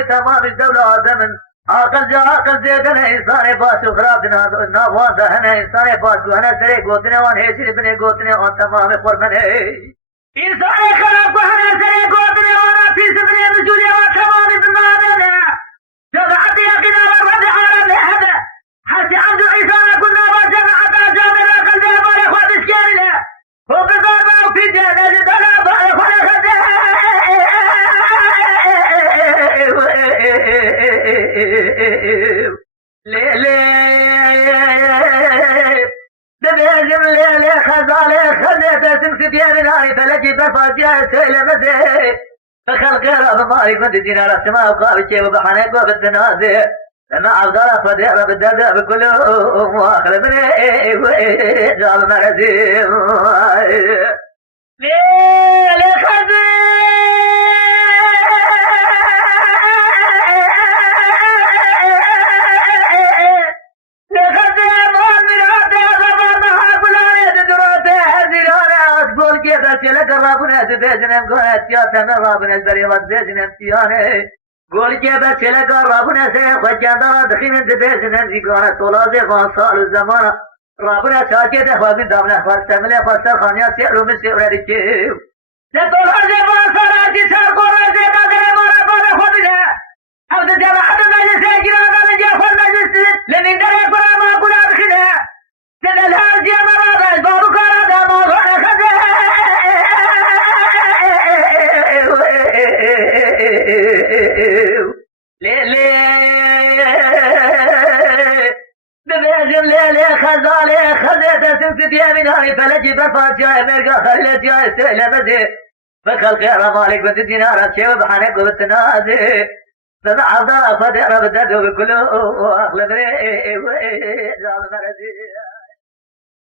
مالی تمام الدولة آدم عقل جا عقل زیدن انسان باش و خراب نوان دهن انسان باش و هنه سره گوتنه وان هیچی بنه گوتنه آن تمام خورمنه انسان خراب و هنه سره گوتنه وان پیس بنه بجولی وان تمام بمانه جماعت یقینا ورد عالم لحظة حتى عبد عيسى كنا وجماعة جامعة قلب أبار إخوة بسكينة وبضربة في جنة جدنا أبار إخوة دبيجم ليلي خزالي خليت تمسك يا بناري فلجي بفاجئ سلمتي فخلق رب مالك كنت دينار السماء وقال شيء وبحنك وقت تنازل لما عبدالله فدي رب الدرد بكله واخر بني جاب مرزيم ليلي خزي چله رابونه بزنم گوه سیاستم رابونه بریمت بزنم سیانه گل که به چله رابونه سه خجندان دخیمن بزنم زیگانه طولازه وان سال و زمان رابونه ساکه ده خوابین دامنه فرستمله فرستر خانیات سی رومه سی اوره که ده طولازه وان سال آجی سر گوه زیبا گره مارا بانه خوبیده او ده جماعت مجلسه گیرانه نجا خود مجلسه لمن دره کنه ما گوله بخیده ده دلها جیما رابش بارو کارا ده موضوع خده ليلي ببيجم ليلي خزالي خذيت تمسك يا مناري فلجي برفات جاي مرقا خليت جاي سلمتي فخلق يا رمالك بنت دينارات شيء وبحنك وبتنادي سمع عبد الله فدي رب الدد وبكله اخلبني جاب مرزي